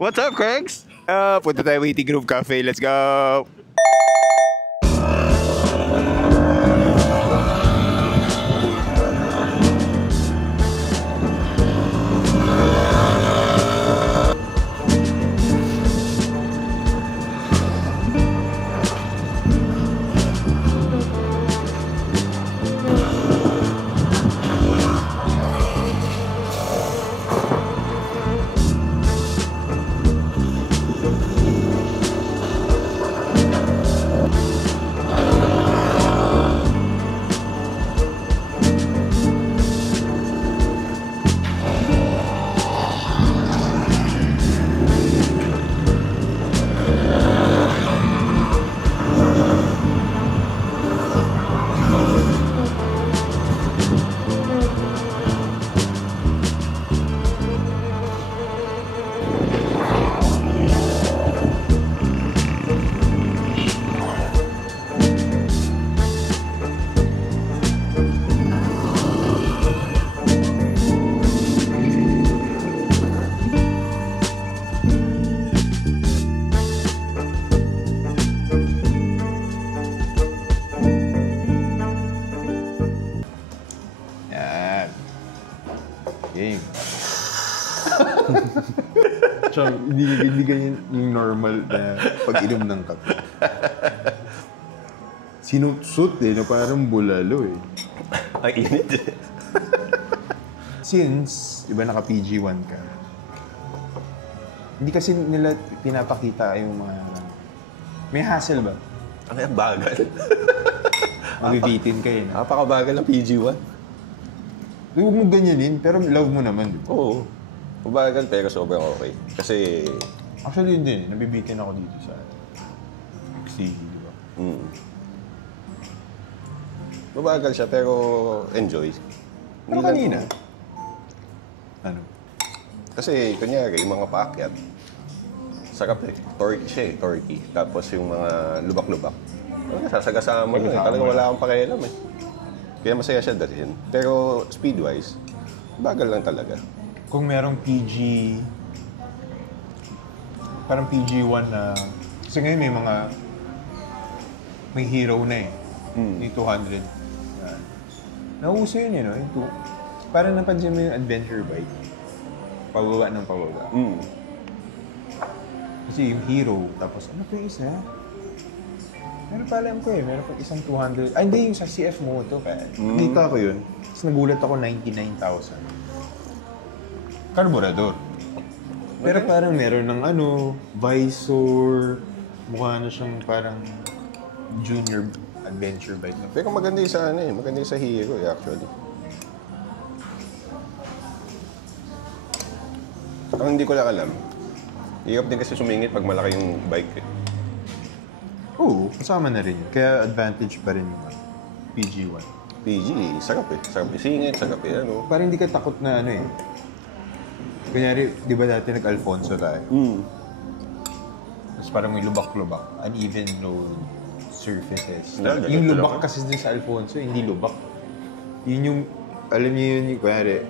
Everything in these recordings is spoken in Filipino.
What's up, Craigs? Punta tayo Waiting Room Cafe. Let's go! Game. So, hindi ganyan yung normal na pag-inom ng kape. Sinusot na parang bulalo Ang init. Since, iba naka PG1 ka, hindi kasi nila pinapakita yung mga... May hassle ba? Ang bagal. Mabibitin kayo na. Napakabagal ng PG1. Huwag mo ganyanin, pero love mo naman, di ba? Oo. Mabagal pero sobrang okay. Kasi... Actually, hindi. Nabibitin ako dito sa... XCG, di ba? Mabagal siya pero enjoy. Pero kanina? Ano? Kasi, kunyari, yung mga paakyat, sarap eh. Torque siya eh, torquey. Tapos yung mga lubak-lubak. Sasagasama lang eh. Talaga wala akong pakialam eh. Kaya masaya siya dalhin. Pero speed-wise, bagal lang talaga. Kung merong PG... Parang PG1 na... Kasi ngayon may mga... May hero na eh. Yung 200. Nauso yun no? Yung parang napansin mo yung adventure bike. Pababa ng pababa. Kasi yung hero, tapos ano pa yung isa? Meron pa alam ko meron pa isang 200. Ay, hindi, yung sa CF Moto pa. Nakita ko yun. Tapos nagulat ako 99,000. Carburador. Pero parang meron ng visor. Mukha na siyang parang junior adventure bike. Pero maganda yung sa maganda yung sa Hero actually. Ang hindi ko lang alam, hirap din kasi sumingit pag malaki yung bike eh. Oo, kasama na rin yun. Kaya advantage pa rin yung PG1. PG, sarap eh. Sarap isingit, sarap eh, Parang hindi ka takot na Kunyari, di ba dati nag-Alfonso tayo? Tapos parang may lubak-lubak. Uneven road surfaces. Yung lubak kasi din sa Alfonso, hindi lubak. Yun yung, alam niyo yun, kunyari,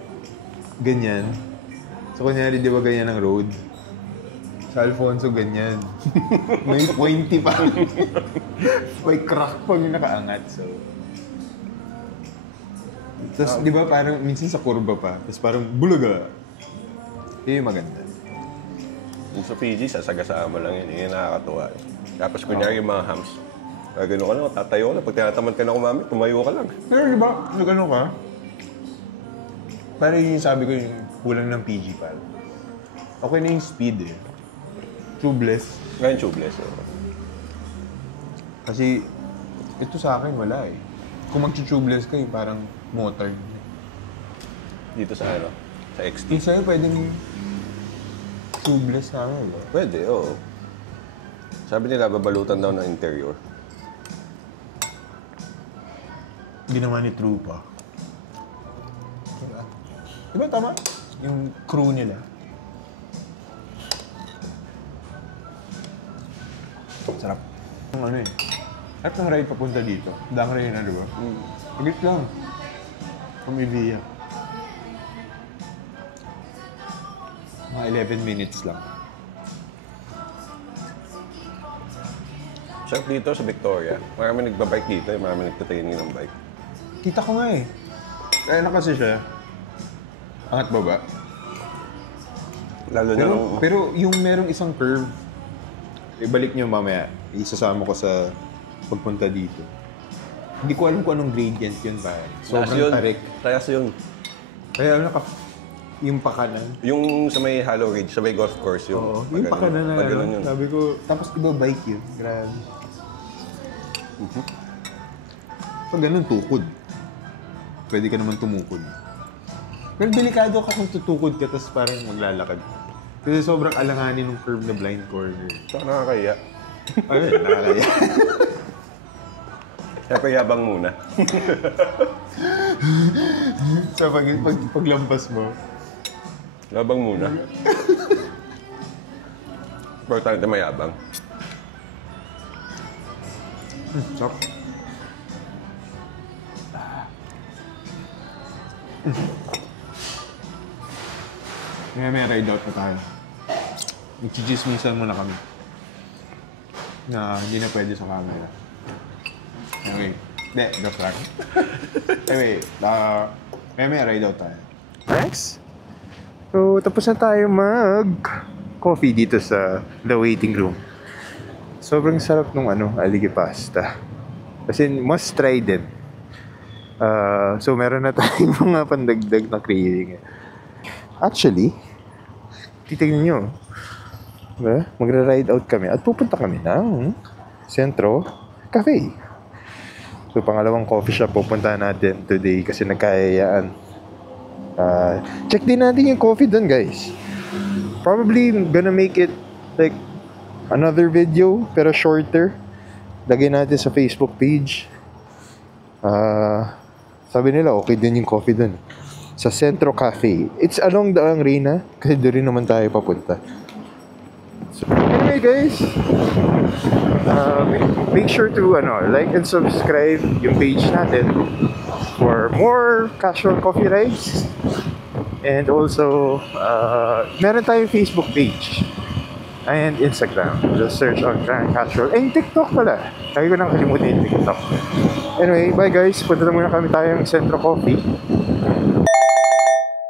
ganyan. So kunyari, di ba ganyan ang road? Sa Alfonso, ganyan. May pointy pa. May crack pa yung nakaangat. So. Tapos, di ba, parang minsan sa kurba pa. Tapos parang bulaga. Yun yung maganda. Yung sa PG, sasagasama lang yun. Yun yung nakakatuwa. Tapos, kunyari yung mga hams. Gano'n ka lang, tatayo ka lang. Pag tinatamad ka na kumamit, tumayo ka lang. Pero di ba, gano'n ka? Parang yung sabi ko yung kulang ng PG pal. Okay na yung speed eh. Tubeless. Ngayon tubeless. Kasi ito sa akin wala eh. Kung mag-tubeless ka parang motor. Dito sa sa XT. Yung sa'yo pwedeng tubeless na ba? Pwede, oo. Sabi nila, babalutan daw ng interior. Ginawa ni Trupa. Diba tama? Yung crew nila. Sarap. Yung sarap ng ride papunta dito. Dang rin na, diba? Pagit lang. Pumiliya. Mga 11 minutes lang. Sarap dito sa Victoria. Marami nagbabike dito, marami nagtatraining ng bike. Kita ko nga eh. Kaya na kasi siya. Angat baba. Lalo na nung... Pero yung merong isang curve, ibalik nyo mamaya. Isasama ko sa pagpunta dito. Hindi ko alam kung anong gradient yun ba. Sobrang tarik. Taas yun. Kaya yung pakanan. Yung sa may Hollow Ridge, sa may golf course yung... Oo, yung pakanan na pag ano. yun. Sabi ko, tapos iba bike yun. Grabe. Pag ganun, tukod. Pwede ka naman tumukod. Pero delikado ka kung tutukod ka tapos parang maglalakad. Kasi sobrang alanganin ng curve na blind corner. Saka nakakaya. Ayun, nakakaya. Kaya payabang muna. So paglampas mo, Labang muna. Importante mayabang. Sok. May ride out na tayo. Nagchichismisan muna kami. Na hindi na pwede sa camera. Anyway, joke lang. Anyway, may ride out tayo. Thanks! So, tapos na tayo mag-coffee dito sa the waiting room. Sobrang sarap nung aligi pasta. Kasi must try din. So, meron na tayong mga pandagdag na craving. Actually, titignan nyo. Magra-ride out kami at pupunta kami ng Centro Cafe. So, pangalawang coffee shop pupunta natin today kasi nagkayayaan. Check din natin yung coffee dun, guys. Probably gonna make it like another video pero shorter. Lagay natin sa Facebook page. Sabi nila okay din yung coffee dun sa Centro Cafe. It's along the Angrina kasi doon rin naman tayo papunta. So, anyway guys, make sure to like and subscribe yung page natin for more casual coffee rides. And also, meron tayong Facebook page and Instagram. Just search on Grand Casual. And TikTok pala. Lagi ko nang kalimutan yung TikTok. Anyway, bye guys. Punta na muna kami tayong Centro Coffee.